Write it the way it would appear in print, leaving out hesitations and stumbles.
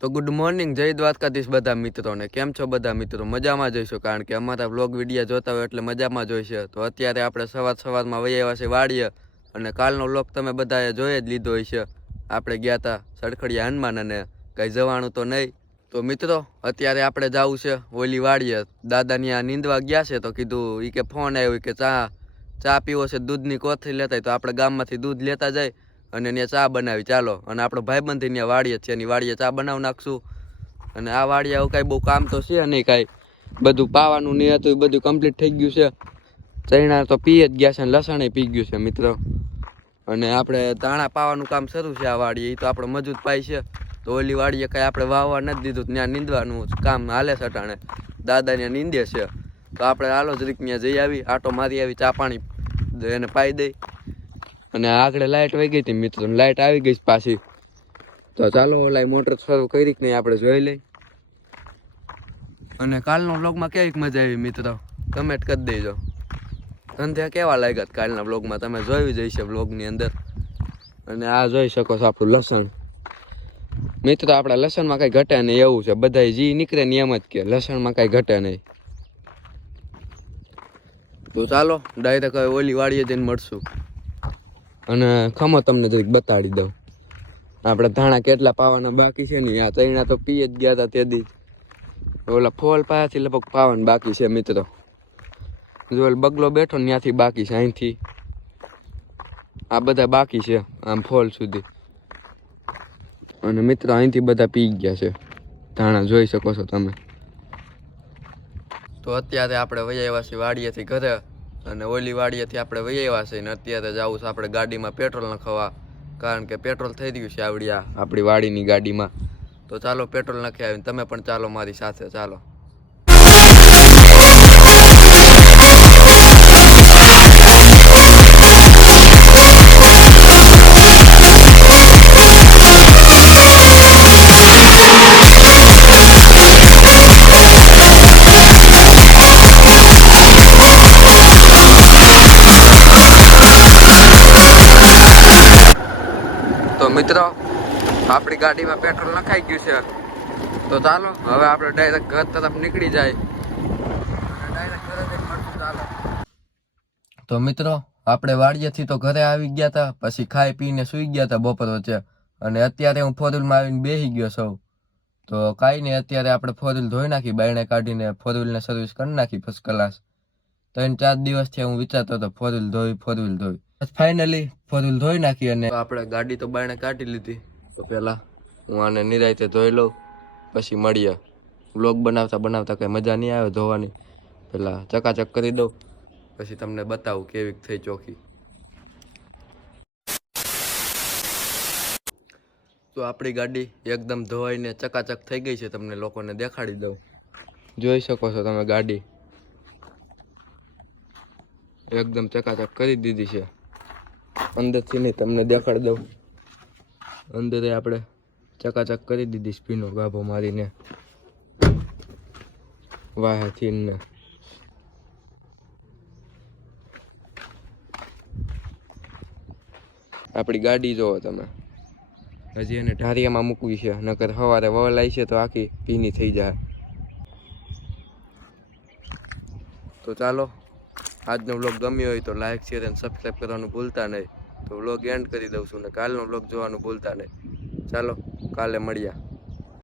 તો good morning, જય દ્વારકાધીશ બધા મિત્રોને. કેમ છો બધા મિત્રો? મજામાં જઈશું, કારણ કે અમારા વ્લોગ વિડીયો જોતા હોય એટલે મજામાં જોઈશે. તો અત્યારે આપણે સવારમાં વહી આવ્યા છે વાડીએ, અને કાલનો વ્લોગ તમે બધાએ જોઈ જ લીધો હશે. આપણે ગયા હતા સડખડિયા હનુમાન, અને કંઈ જવાનું તો નહીં. તો મિત્રો અત્યારે આપણે જવું છે ઓલી વાડીએ. દાદાની આ નીંદવા ગયા છે તો કીધું એ કે ફોન આવ્યો કે ચા પીવો છે, દૂધની કોથળી લેતા, તો આપણે ગામમાંથી દૂધ લેતા જાય અને ત્યાં ચા બનાવી. ચાલો, અને આપણો ભાઈબંધ ત્યાં વાડીએ છે, એની વાડીએ ચા બનાવી નાખશું. અને આ વાડીએ આવું કાંઈ બહુ કામ તો છે નહીં, કાંઈ બધું પાવાનું નહીં હતું, એ બધું કમ્પ્લીટ થઈ ગયું છે. ચણા તો પી જ ગયા છે, અને લસણ પી ગયું છે મિત્રો. અને આપણે દાણા પાવાનું કામ શરૂ છે આ વાડીએ, એ તો આપણે મજૂર પાઈ છે. તો ઓલી વાડીએ કાંઈ આપણે વાવવા નથી દીધું, ત્યાં નીંદવાનું કામ હાલે છે અટાણે. દાદા ત્યાં નીંદે છે, તો આપણે હાલો જરીક ત્યાં જઈ આવી, આટો મારી આવી, ચા પાણી એને પાઈ દઈ. અને આગળ લાઇટ વહી ગઈ હતી મિત્રો, લાઇટ આવી ગઈ પાછી. તો ચાલો ઓલા મોટર શરૂ કરી કે નહીં આપણે જોઈ લઈ. અને કાલનો વ્લોગમાં કેવીક મજા આવી મિત્રો, કમેન્ટ કરી દેજો. ધંધા કેવા લાગ્યા કાલના વ્લોગમાં, તમે જોયું જ હશે વ્લોગની અંદર. અને આ જોઈ શકો છો આપણું લસણ મિત્રો. આપણા લસણમાં કઈ ઘટે નહીં એવું છે, બધા જી નીકળે ને એમ જ કે લસણમાં કઈ ઘટે નહીં. તો ચાલો ડાયરેક્ટ ઓલી વાડીએ જઈને મળશું. અને ખમો તમને જરીક બતાડી દઉં, આપણે ધાણા કેટલા પાવાના બાકી છે ને. આ તૈણા તો પી જ ગયા હતા તે દી. ઓલા ફોલ પાયાથી લગભગ પાવાનું બાકી છે મિત્રો. જો બગલો બેઠો ને ત્યાંથી બાકી છે, અહીંથી આ બધા બાકી છે આમ ફોલ સુધી. અને મિત્રો અહીંથી બધા પી ગયા છે ધાણા, જોઈ શકો છો તમે. તો અત્યારે આપણે વહી આવ્યા છીએ વાડીએથી ઘરે, અને ઓલી વાડીએથી આપણે વહી આવ્યા છીએ. ને અત્યારે જવું છે આપણે ગાડીમાં પેટ્રોલ નખાવવા, કારણ કે પેટ્રોલ થઈ રહ્યું છે આપણી વાડીની ગાડીમાં. તો ચાલો પેટ્રોલ નાખી આવીને તમે પણ ચાલો મારી સાથે. ચાલો તો મિત્રો આપણી ગાડીમાં પેટ્રોલ નખાઈ ગયું છે. તો ચાલો હવે આપણે ડાયરેક્ટ ઘર તરફ નીકળી જાય. તો મિત્રો આપણે વાડીએથી તો ઘરે આવી ગયા હતા, પછી ખાઈ પીને સુઈ ગયા હતા બપોર વચ્ચે. અને અત્યારે હું ફોરવ્હીલમાં આવીને બેસી ગયો છું. તો કાંઈ નહીં, અત્યારે આપણે ફોરવ્હીલ ધોઈ નાખી, બાયણે કાઢીને ફોરવ્હીલને સર્વિસ કરી નાખી ફર્સ્ટ ક્લાસ. 3-4 દિવસથી હું વિચારતો હતો ફોરવ્હીલ ધોઈ. ફાઇનલી ફોરવ્હીલ ધોઈ નાખી, અને આપણે ગાડી તો બાયણે કાઢી લીધી. તો પહેલાં હું આને નિરાયતે ધોઈ લઉં, પછી મળીએ. વ્લોગ બનાવતા કંઈ મજા નહીં આવે ધોવાની, પહેલાં ચકાચક કરી દઉં, પછી તમને બતાવું કેવી થઈ ચોખ્ખી. તો આપણી ગાડી એકદમ ધોવાઈને ચકાચક થઈ ગઈ છે, તમને લોકોને દેખાડી દઉં. જોઈ શકો છો તમે, ગાડી એકદમ ચકાચક કરી દીધી છે. અંદરથી નહીં, તમને દેખાડી દઉં. અંદર આપણે ચકાચક કરી દીધી, સ્પીનો ગાભો મારીને વાહેથી ને. આપણી ગાડી જોવો તમે, હજી એને ઢારિયામાં મૂકવી છે, નકર સવારે વલાઈ છે તો આખી ભીની થઈ જાય. તો ચાલો, આજનો વ્લોગ ગમ્યો હોય તો લાઈક, શેર અને સબસ્ક્રાઈબ કરવાનું ભૂલતા નહીં. તો વ્લોગ એન્ડ કરી દઉં છું, ને કાલનો વ્લોગ જોવાનું ભૂલતા નહીં. ચાલો કાલે મળ્યા.